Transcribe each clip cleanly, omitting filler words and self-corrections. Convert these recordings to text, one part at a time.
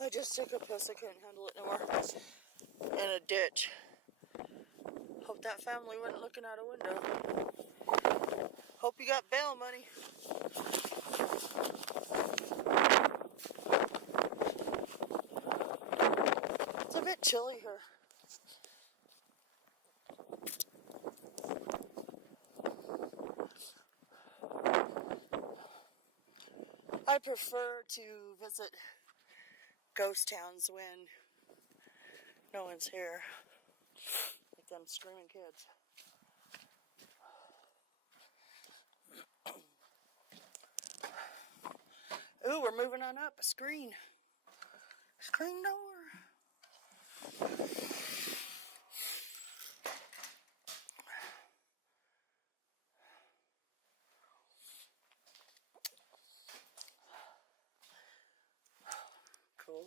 I just took a piss. I couldn't handle it no more. In a ditch. Hope that family wasn't looking out a window. Hope you got bail money. It's a bit chilly here. I prefer to visit ghost towns when no one's here. Like them screaming kids. Ooh, we're moving on up. A screen. Screen door. Cool.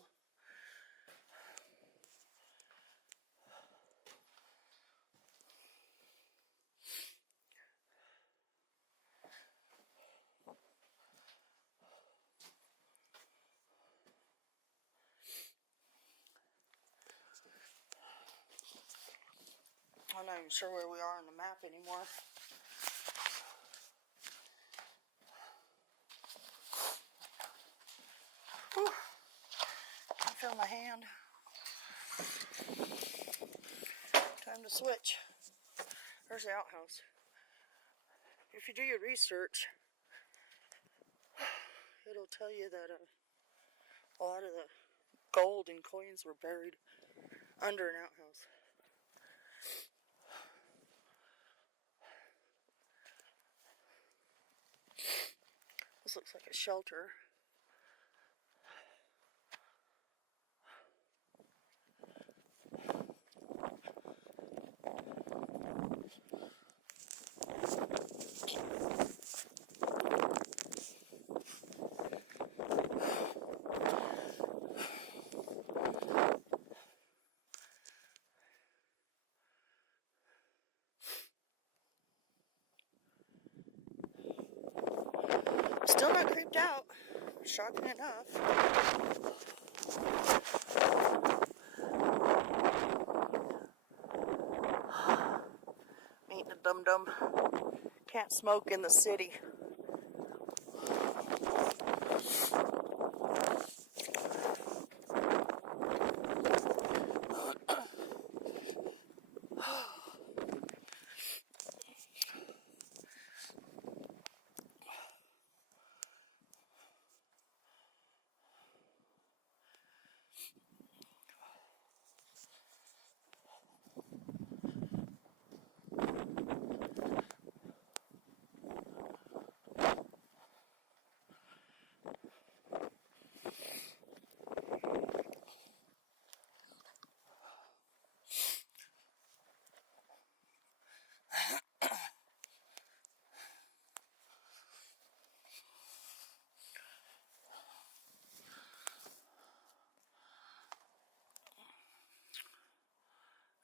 I'm not even sure where we are on the map anymore. Whew. I feel my hand. Time to switch. There's the outhouse. If you do your research, it'll tell you that a lot of the gold and coins were buried under an outhouse. This looks like a shelter. Still not creeped out, shocking enough. Ain't a dum-dum. Can't smoke in the city.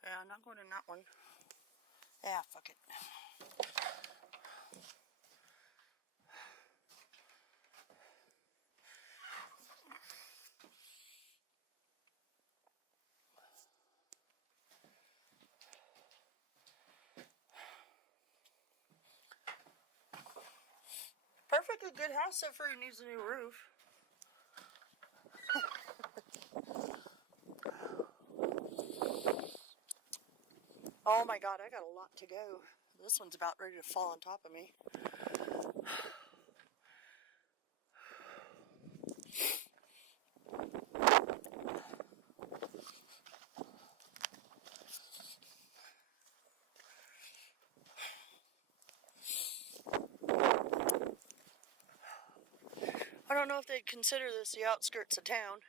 Yeah, I'm not going in that one. Yeah, fuck it. Perfectly good house, except for it needs a new roof. Oh my god, I got a lot to go. This one's about ready to fall on top of me. I don't know if they'd consider this the outskirts of town.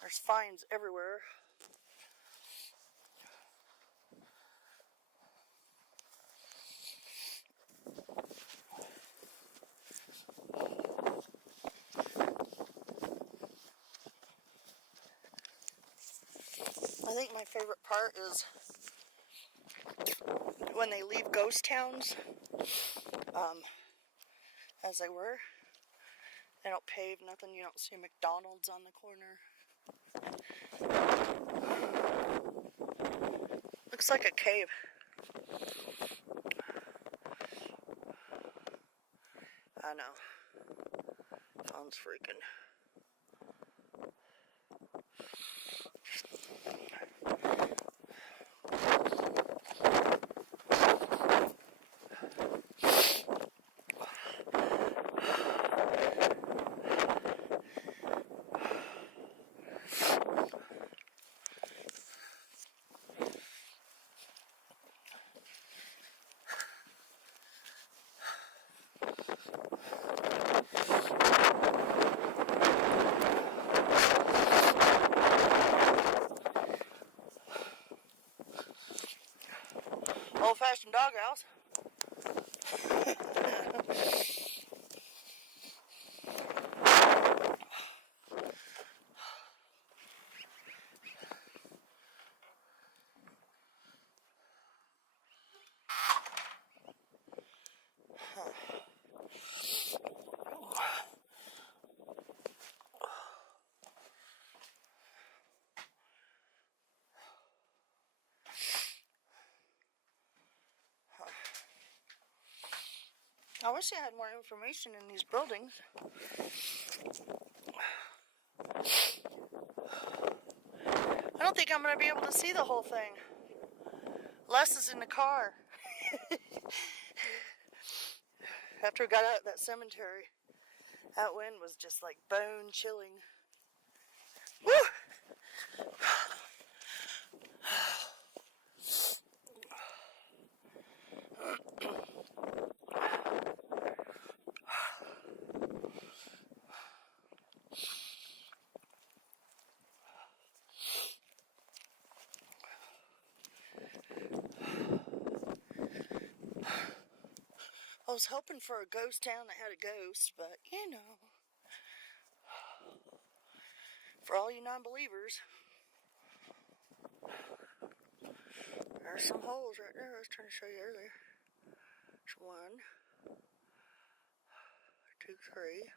There's fines everywhere. I think my favorite part is when they leave ghost towns. as they were. They don't pave nothing. You don't see McDonald's on the corner. Looks like a cave. I know. Phone's freaking. Old-fashioned doghouse. I wish I had more information in these buildings. I don't think I'm going to be able to see the whole thing. Les is in the car. After we got out of that cemetery, that wind was just like bone chilling. Woo! I was hoping for a ghost town that had a ghost, but you know, for all you non-believers, there's some holes right there I was trying to show you earlier. There's 1, 2, 3.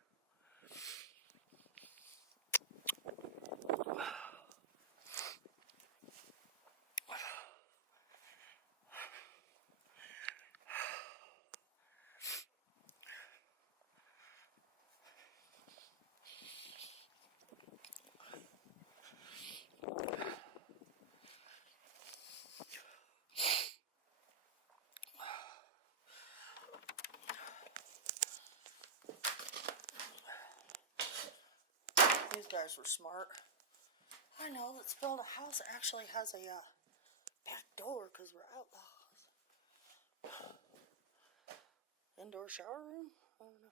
These guys were smart. I know, let's build a house that actually has a back door because we're outlaws. Indoor shower room? I don't know.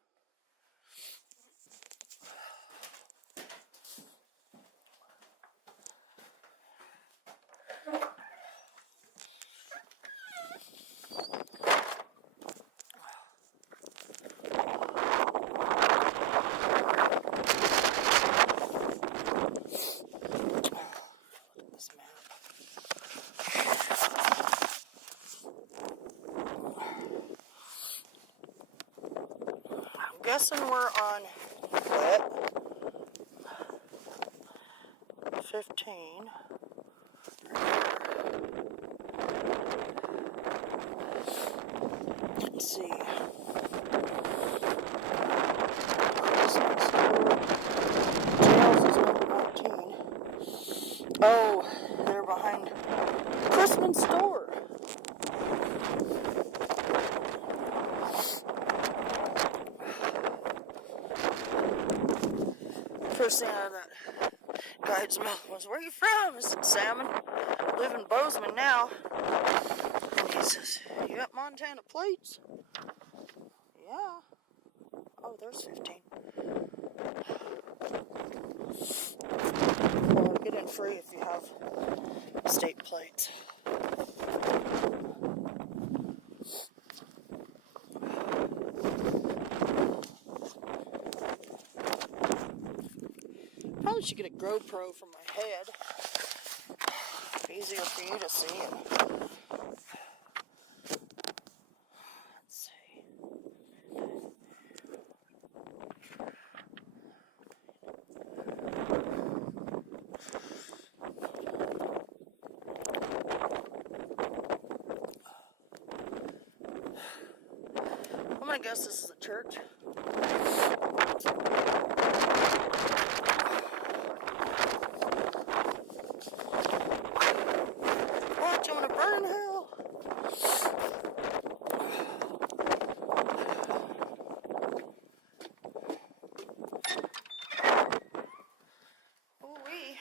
I'm guessing we're on what? 15. Let's see. Tails is number 19. Oh, they're behind Christmas store. First thing out of that guide's mouth was, "Where are you from?" I said, "Salmon. Live in Bozeman now." And he says, "You got Montana plates?" Yeah. Oh, there's 15. Well, get in free if you have state plates. Probably should get a GoPro for my head. Easier for you to see. Let's see. gonna guess this is a church. Watch, I'm gonna burn in hell. Ooh-wee.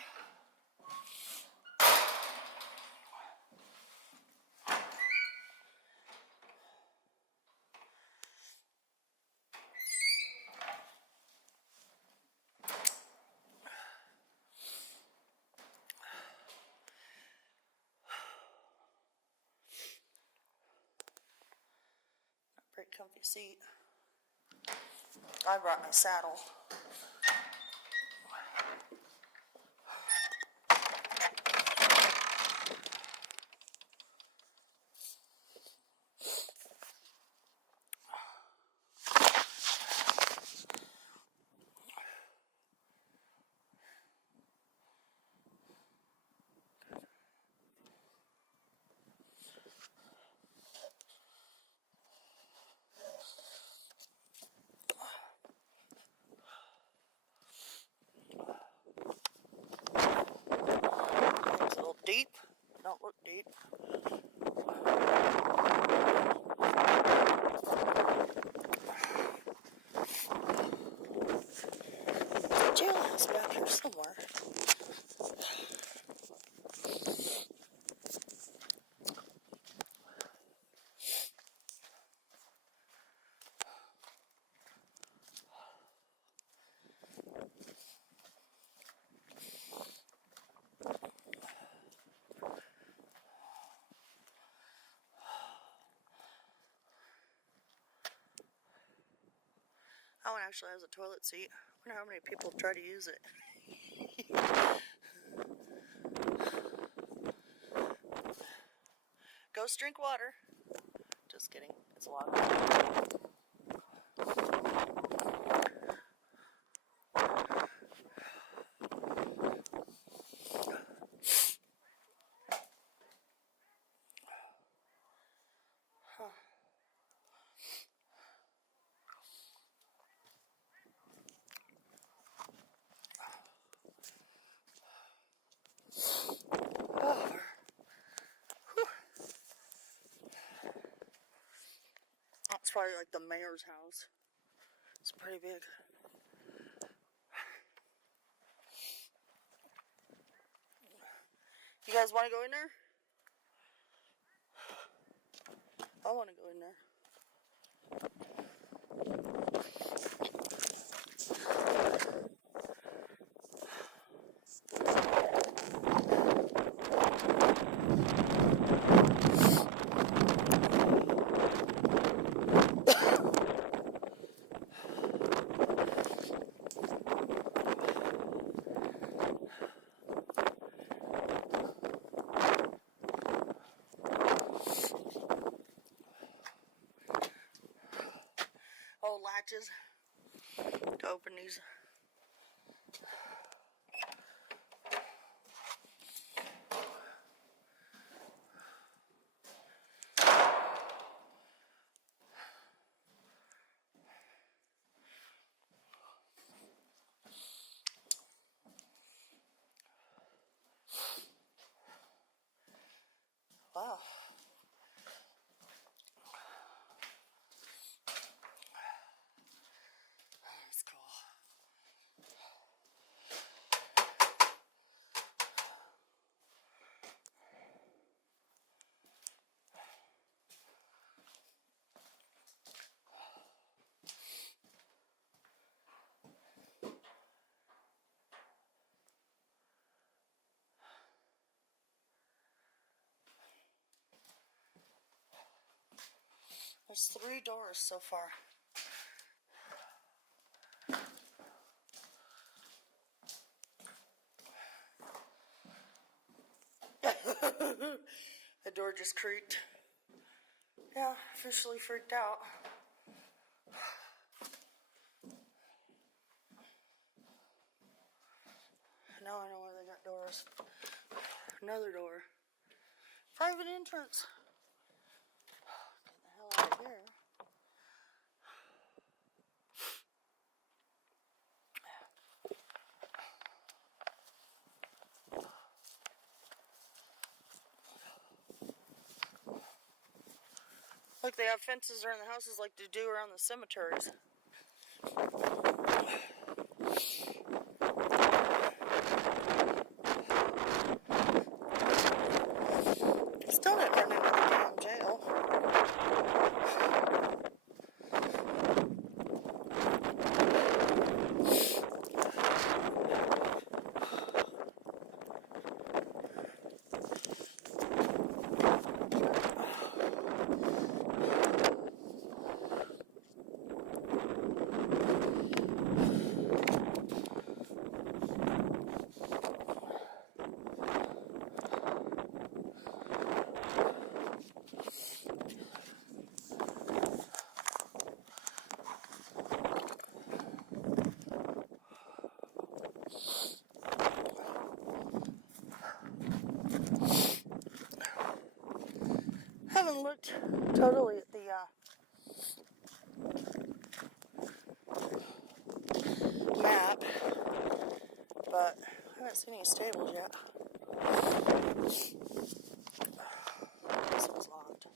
Pretty comfy seat. I brought my saddle. It's a little deep. Don't look deep. Jailhouse back here somewhere. That one actually has a toilet seat. I wonder how many people try to use it. Ghost drink water. Just kidding. It's a lot. That's probably like the mayor's house. It's pretty big. You guys want to go in there? I want to go in there. Oh, latches to open these. Wow. That's cool. There's 3 doors so far. The door just creaked. Yeah, officially freaked out. Now I know why they got doors. Another door. Private entrance. Get the hell out of here. they have fences around the houses like they do around the cemeteries. Still didn't run into the damn jail. Haven't looked totally at the map, but I haven't seen any stables yet. This one's locked.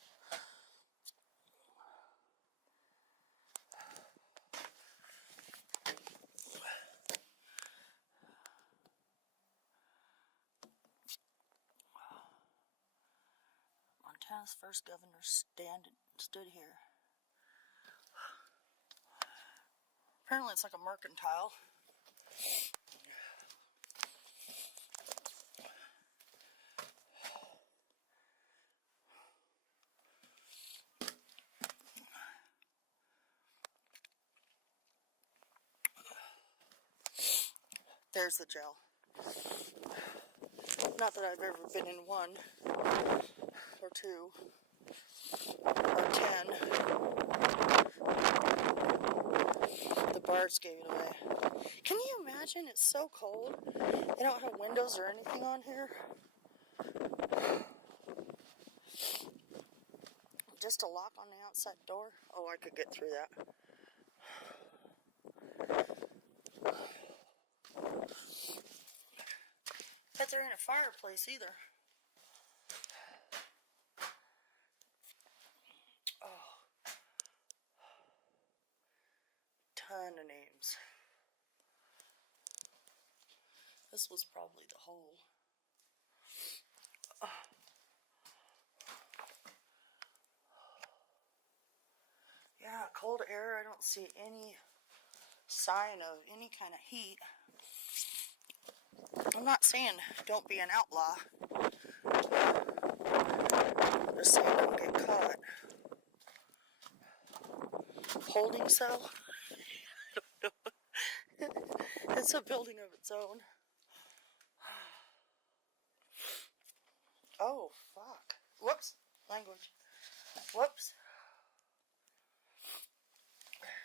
Montana's first governor stood here. Apparently it's like a mercantile. There's the jail. Not that I've ever been in one, or two, or 10. The bars gave it away. Can you imagine? It's so cold. They don't have windows or anything on here. Just a lock on the outside door. Oh, I could get through that. Bet there ain't a fireplace either. Oh. Ton of names. This was probably the hole. Oh. Yeah, cold air. I don't see any sign of any kind of heat. I'm not saying don't be an outlaw. I'm just saying don't get caught. Holding cell? It's a building of its own. Oh, fuck. Whoops. Language. Whoops.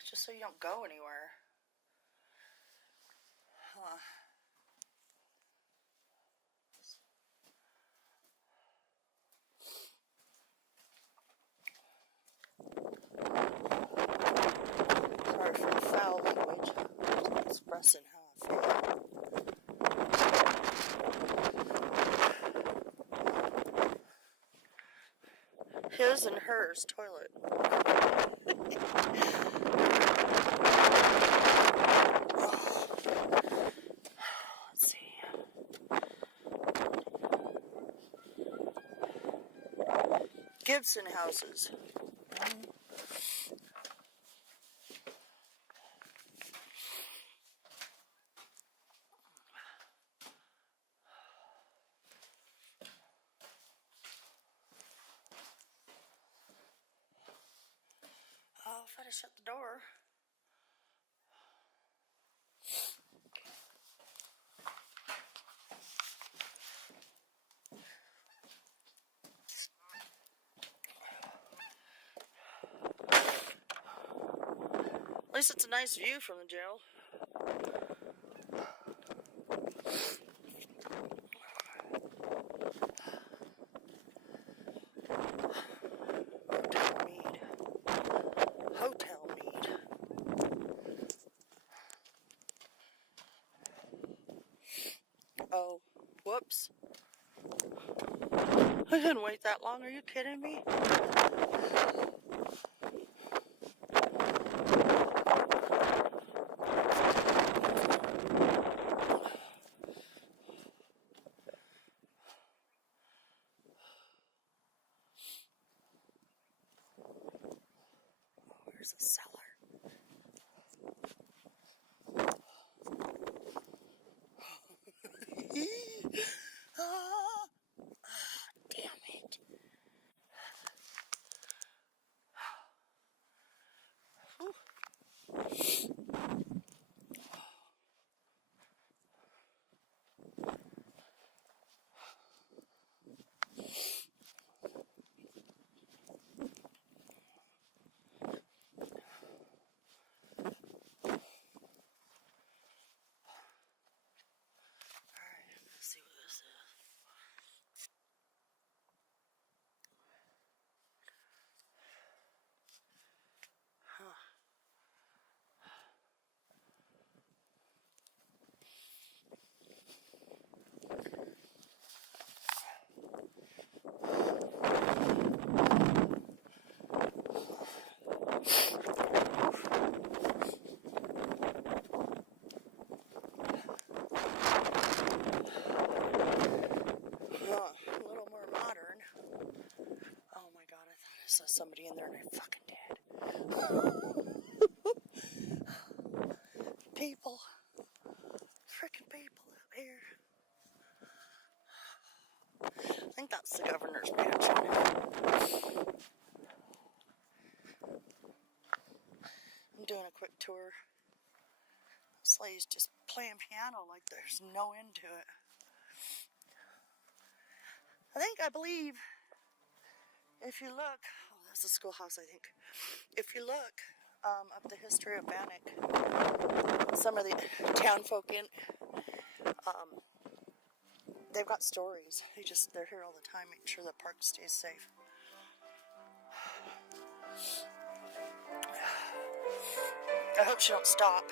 Just so you don't go anywhere. Huh. Sorry for the foul language. I'm expressing how I feel. His and hers toilet. Let's see. Gibson houses. Oh, if I'd have shut the door. At least it's a nice view from the jail. Hotel mead. Oh, whoops. I couldn't wait that long, are you kidding me? there's a cellar. Ah, damn it. Whew. Alright, let's see what this is. Huh. A little more modern. Oh my god, I thought I saw somebody in there and I fucking did. People. Freaking people out here. I think that's the governor's mansion. I'm doing a quick tour. This lady's just playing piano like there's no end to it. I believe, if you look, oh, that's the schoolhouse, I think. If you look up the history of Bannock, some of the town folk in, they've got stories. They're here all the time, making sure the park stays safe. I hope she don't stop.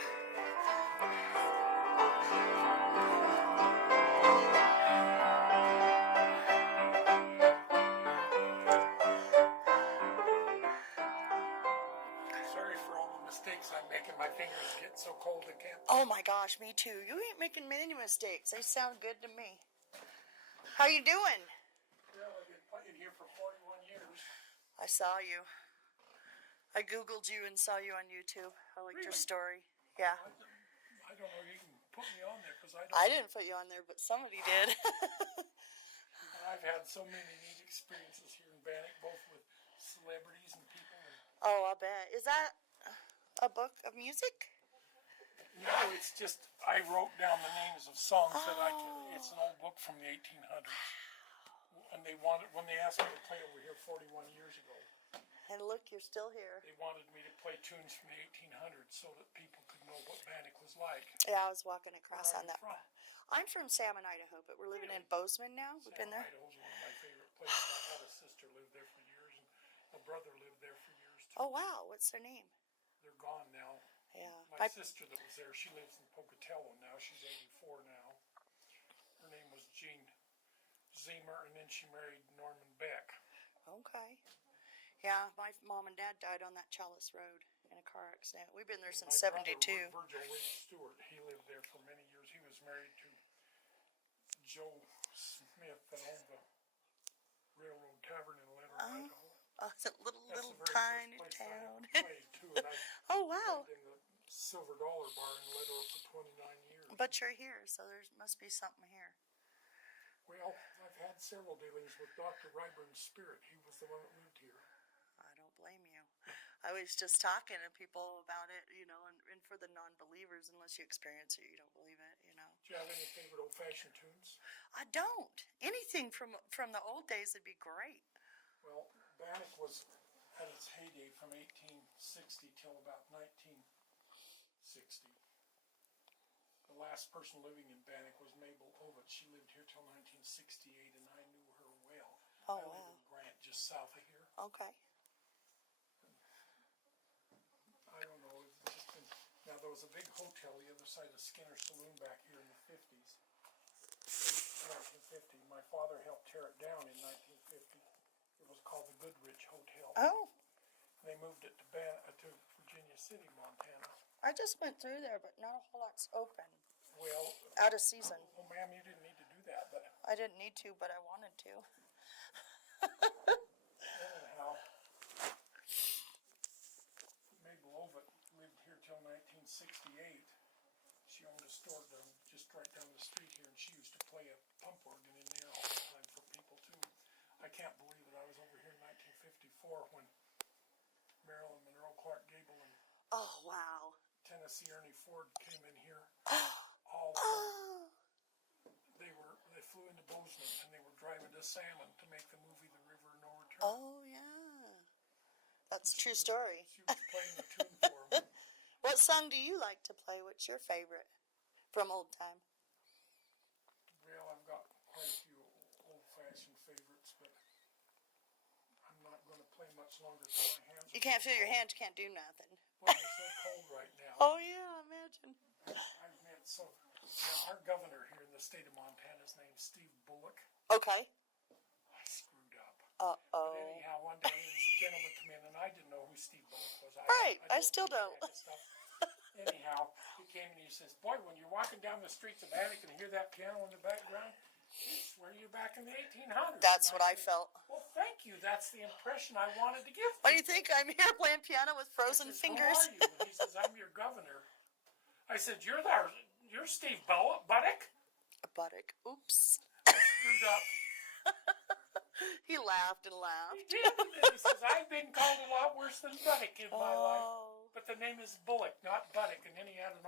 Sorry for all the mistakes I'm making. My fingers get so cold I can't. Oh my gosh, me too. You ain't making many mistakes. They sound good to me. How you doing? Well, I've been playing here for 41 years. I saw you. I Googled you and saw you on YouTube. I liked your story. Yeah. I don't know. You can put me on there because I didn't put you on there, but somebody did. I've had so many neat experiences here in Bannock, both with celebrities and people. Oh, I bet. Is that a book of music? No, it's just I wrote down the names of songs that I can. It's an old book from the 1800s, and when they asked me to play over here 41 years ago. And look, you're still here. They wanted me to play tunes from the 1800s so that people could know what Bannock was like. Yeah, I was walking across Where on that. From? I'm from Salmon, Idaho, but we're living in Bozeman now. We've been there. Idaho's one of my favorite places. I had a sister live there for years, and a brother lived there for years too. Oh wow, what's their name? They're gone now. Yeah. My sister that was there, she lives in Pocatello now. She's 84 now. Her name was Jean Zemer, and then she married Norman Beck. Okay. Yeah, my mom and dad died on that Chalice Road in a car accident. We've been there since '72. Virgil Lee Stewart, he lived there for many years. He was married to Joe Smith that owned the Railroad Tavern in Leonard, Idaho. It's a little tiny town. Too, and Oh wow! in the Silver Dollar Bar in Leadville for 29 years. But you're here, so there must be something here. Well, I've had several dealings with Dr. Ryburn's spirit. He was the one that lived here. I don't blame you. I was just talking to people about it, and for the non-believers, unless you experience it, you don't believe it, Do you have any favorite old-fashioned tunes? I don't. Anything from the old days would be great. Well, Bannock was at its heyday from 1860 till about 1960. The last person living in Bannock was Mabel Ovett. She lived here till 1968, and I knew her well. Oh, I wow. live in Grant, just south of here. Okay. I don't know. It's just been, now, there was a big hotel the other side of Skinner Saloon back here in the 50s. 1950. My father helped tear it down in 1950. It was called the Goodrich Hotel. Oh. They moved it to Virginia City, Montana. I just went through there, but not a whole lot's open. Well, out of season. Oh, ma'am, you didn't need to do that, but I didn't need to, but I wanted to. anyhow, 1968, she owned a store just right down the street here, and she used to play a pump organ in there all the time for people too. I can't believe it. I was over here in 1954 when Marilyn Monroe, Clark Gable, and Oh, wow. Tennessee Ernie Ford came in here. Oh. They flew into Bozeman, and they were driving to Salmon to make the movie The River of No Return. Oh, yeah. That's a true story. She was playing the tune for them. What song do you like to play? What's your favorite from old time? Well, I've got quite a few old-fashioned favorites, but I'm not going to play much longer till my hands. You can't feel your hands, you can't do nothing. Well, they're so cold right now. Oh, yeah, imagine. I've met our governor here in the state of Montana is named Steve Bullock. Okay. I screwed up. Uh-oh. But anyhow, one day this gentleman came in, and I didn't know who Steve Bullock was. I still don't. Anyhow, he came and he says, boy, when you're walking down the streets of Bannock and hear that piano in the background, I swear you're back in the 1800s. That's what I felt. Well, thank you. That's the impression I wanted to give. What do you think? I'm here playing piano with frozen fingers. Who are you? And he says, I'm your governor. I said, you're Steve Buddick? A buttock. Oops. I screwed up. He laughed and laughed. He did. And he says, I've been called a lot worse than Buddick in my life. But the name is Bullock, not Buddick. And then he had an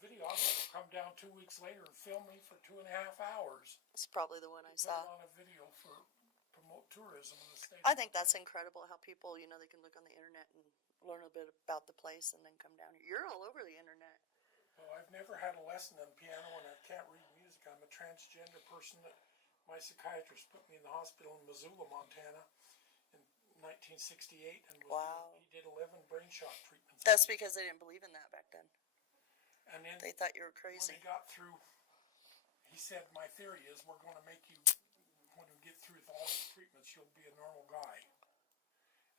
videographer come down 2 weeks later and film me for 2.5 hours. It's probably the one I saw. Put it on a video for promote tourism in the state. I think that's incredible how people, they can look on the internet and learn a bit about the place and then come down here. You're all over the internet. Well, I've never had a lesson in piano and I can't read music. I'm a transgender person. My psychiatrist put me in the hospital in Missoula, Montana in 1968 and he did 11 brain shock treatments. That's because they didn't believe in that back then. And then they thought you were crazy. When he got through, he said, my theory is we're going to make you, when you get through with all these treatments, you'll be a normal guy.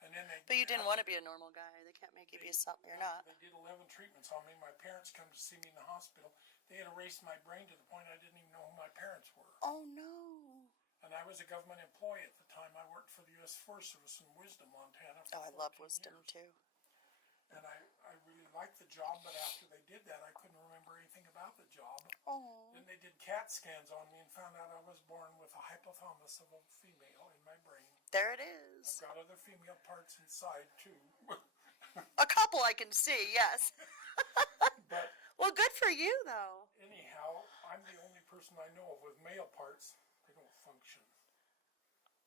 And then but you didn't want to be a normal guy. They can't make you be something you're not. They did 11 treatments on me. My parents come to see me in the hospital. They had erased my brain to the point I didn't even know who my parents were. Oh, no. And I was a government employee at the time. I worked for the U.S. Forest Service in Wisdom, Montana. Oh, I love Wisdom, too. And I really liked the job, but after they did that, I couldn't remember anything about the job. Oh. Then they did CAT scans on me and found out I was born with a hypothalamus of a female in my brain. There it is. I've got other female parts inside, too. A couple I can see, yes. But well, good for you, though. Anyhow, I'm the only person I know of with male parts. They don't function.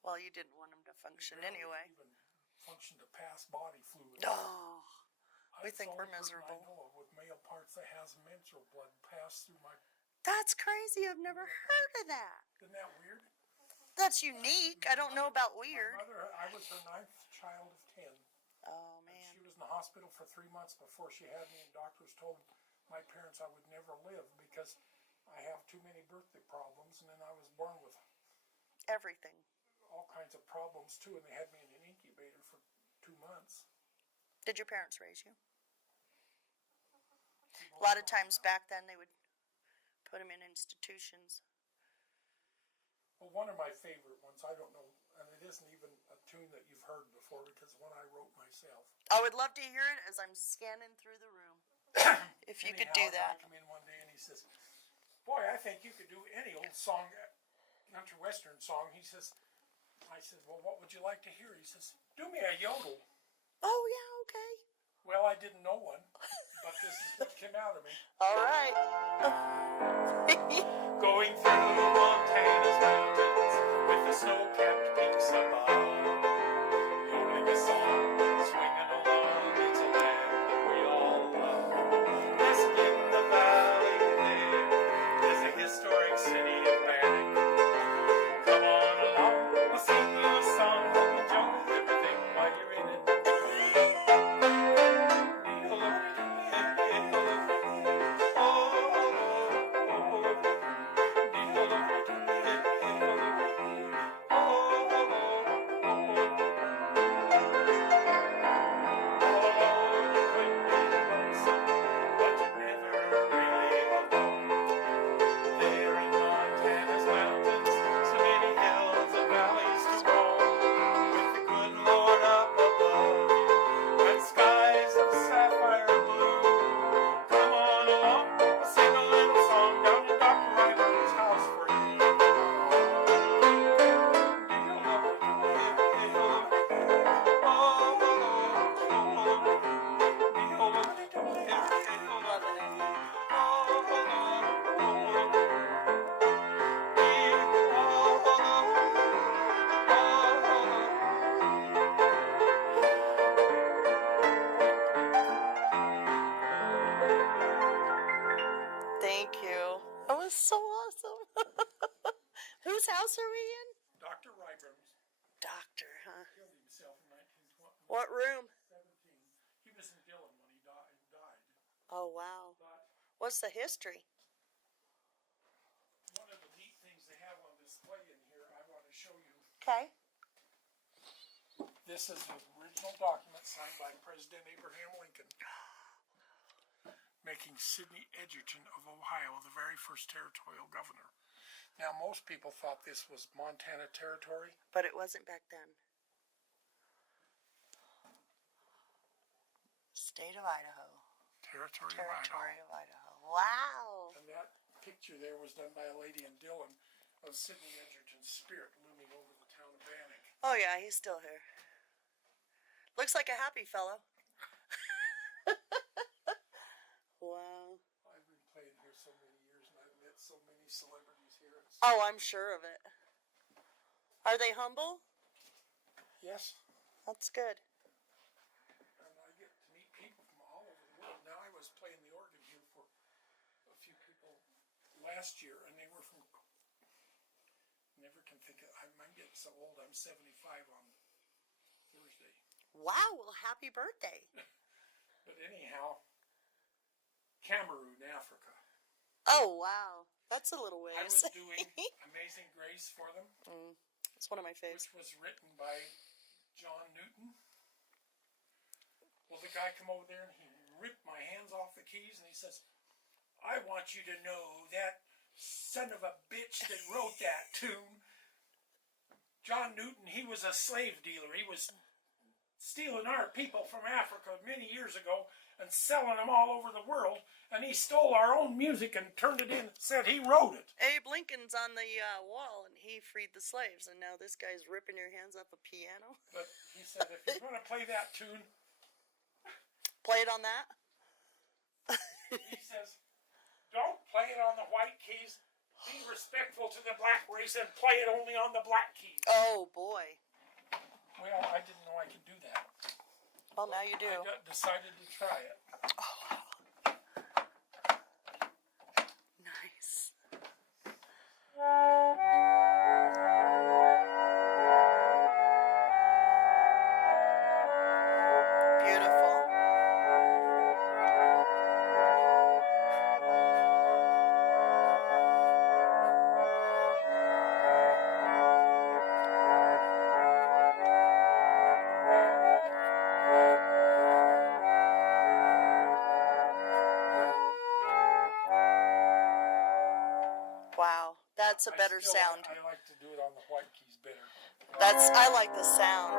Well, you didn't want them to function anyway. Even function to pass body fluid. Oh. We think we're miserable. I know of with male parts that has menstrual blood pass through my... That's crazy. I've never heard of that. Isn't that weird? That's unique. I don't know about weird. My mother, I was her 9th child of 10. Oh, man. And she was in the hospital for 3 months before she had me, and doctors told my parents I would never live because I have too many birthday problems, and then I was born with... everything. All kinds of problems, too, and they had me in an incubator for 2 months. Did your parents raise you? A lot of times back then they would put them in institutions. Well, one of my favorite ones, I don't know, and it isn't even a tune that you've heard before because one I wrote myself. I would love to hear it as I'm scanning through the room. If you could do that. I come in one day and he says, boy, I think you could do any old song, country western song. I said, well, what would you like to hear? He says, do me a yodel. Oh, yeah, okay. Well, I didn't know one, but this is what came out of me. All right. Going through Montana's mountains with the snow-capped peaks above. Yodeling a song, swinging along, it's a land that we all love. Nestled in the valley there is the historic city of Bannock. Come on along, I'll sing you a song, enjoy everything while you're in it. Oh, So awesome. Whose house are we in? Dr. Rybram's Doctor, huh? killed himself in 1917. What room? He was in Dillon when he died. Oh, wow. But What's the history? one of the neat things they have on display in here, I want to show you. Okay. This is an original document signed by President Abraham Lincoln, making Sidney Edgerton of Ohio the very first territorial governor. Now, most people thought this was Montana Territory. But it wasn't back then. State of Idaho. Territory of Idaho. Wow. And that picture there was done by a lady in Dillon of Sidney Edgerton's spirit looming over the town of Bannock. Oh, yeah, he's still here. Looks like a happy fellow. Wow. I've been playing here so many years and I've met so many celebrities here. Oh, I'm sure of it. Are they humble? Yes. That's good. And I get to meet people from all over the world. Now, I was playing the organ here for a few people last year, and they were from, never can think of, I'm getting so old, I'm 75 on Thursday. Wow, well, happy birthday. But anyhow, Cameroon, Africa. Oh, wow. That's a little ways. I was doing Amazing Grace for them. It's one of my favorites. Which was written by John Newton. Well, the guy come over there and he ripped my hands off the keys and he says, I want you to know that son of a bitch that wrote that tune, John Newton, he was a slave dealer. He was stealing our people from Africa many years ago and selling them all over the world, and he stole our own music and turned it in, said he wrote it. Abe Lincoln's on the wall, and he freed the slaves, and now this guy's ripping your hands off a piano. But he said, if you're going to play that tune, play it on that. He says, don't play it on the white keys. Be respectful to the black race and play it only on the black keys. Oh, boy. Well, I didn't know I could do that. Well, now you do. I decided to try it. Nice. Beautiful. Wow, that's a better sound. I like to do it on the white keys better. I like the sound.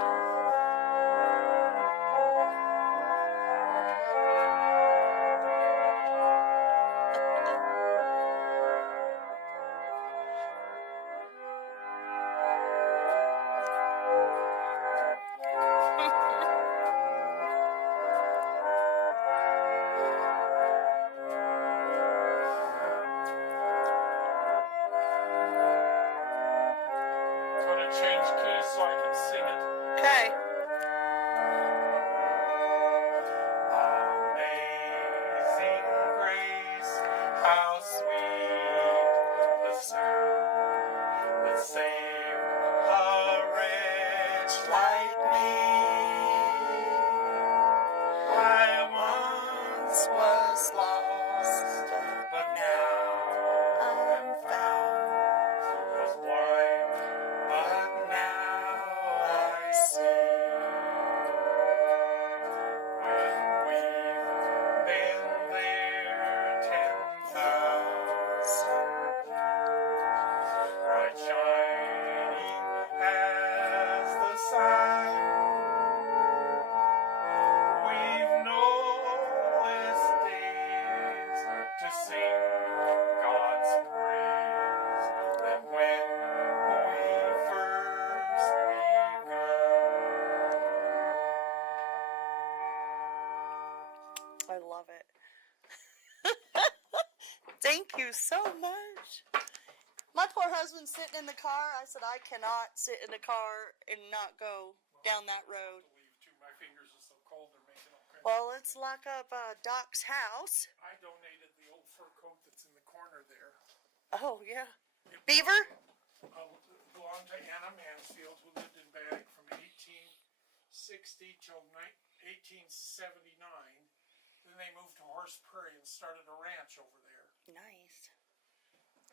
Change keys so I can sing it. Okay. Amazing grace, how sweet the sound that saved a wretch like me. I once was lost, but now I'm found. Was blind, but now I see. When we've been there 10,000, bright shining as the sun, we've no less days to sing God's praise than when we first begun. I love it. Thank you so much. My poor husband's sitting in the car. I said, I cannot sit in the car and not go down that road. Believe too, my fingers are so cold they're making all kinds Well, let's lock up Doc's house. I donated the old fur coat that's in the corner there. Oh, yeah. It Beaver? belonged to Anna Mansfield, who lived in Bannock from 1860 till 1879. Then they moved to Horse Prairie and started a ranch over there. Nice.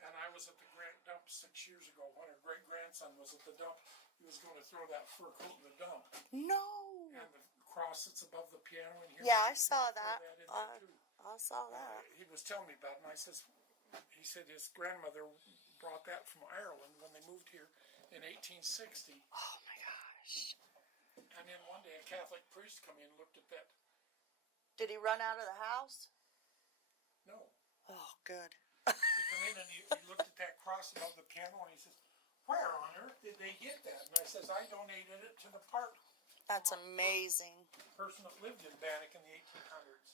And I was at the dump 6 years ago when her great-grandson was at the dump. He was going to throw that fur coat in the dump. No. And the cross that's above the piano in here. Yeah, I saw throw that. in there too. I saw that. He was telling me about it, and he said his grandmother brought that from Ireland when they moved here in 1860. Oh, my gosh. And then one day a Catholic priest come in and looked at that. Did he run out of the house? No. Oh, good. He come in and he looked at that cross above the piano and he says, "Where on earth did they get that?" And I says, "I donated it to the park." That's amazing. Person that lived in Bannock in the 1800s.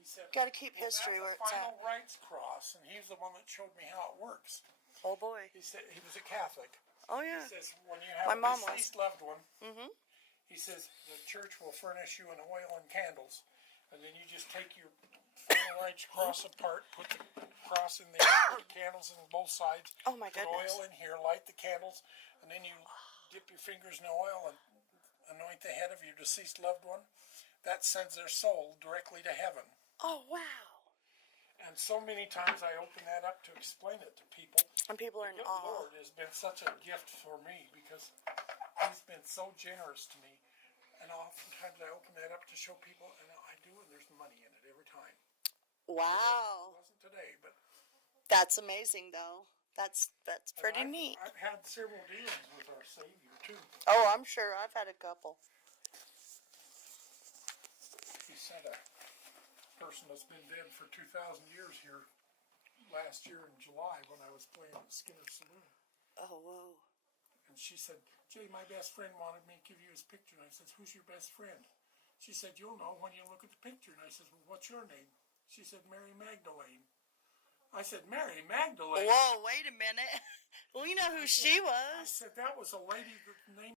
He said, Got to keep history where "That's a it's final at. rights cross," and he's the one that showed me how it works. Oh, boy. He said he was a Catholic. Oh, He yeah. says when you have My a mom was. deceased loved one, Mm-hmm. he says the church will furnish you an oil and candles, and then you just take your final rights cross apart, put the cross in there, put the candles on both sides, Oh, my put goodness. oil in here, light the candles, and then you dip your fingers in oil and anoint the head of your deceased loved one. That sends their soul directly to heaven. Oh, wow. And so many times I open that up to explain it to people. And people are in The awe. Lord has been such a gift for me because He's been so generous to me. And oftentimes I open that up to show people, and I do, and there's money in it every time. Wow. It wasn't today, but That's amazing, though. That's pretty neat. I've had several dealings with our Savior, too. Oh, I'm sure. I've had a couple. He sent a person that's been dead for 2,000 years here last year in July when I was playing at Skinner's Saloon. Oh, whoa. And she said, "Jay, my best friend wanted me to give you his picture." And I said, "Who's your best friend?" She said, "You'll know when you look at the picture." And I said, "Well, what's your name?" She said, "Mary Magdalene." I said, "Mary Magdalene?" Whoa, wait a minute. We know who she I was. said, "That was a lady, the name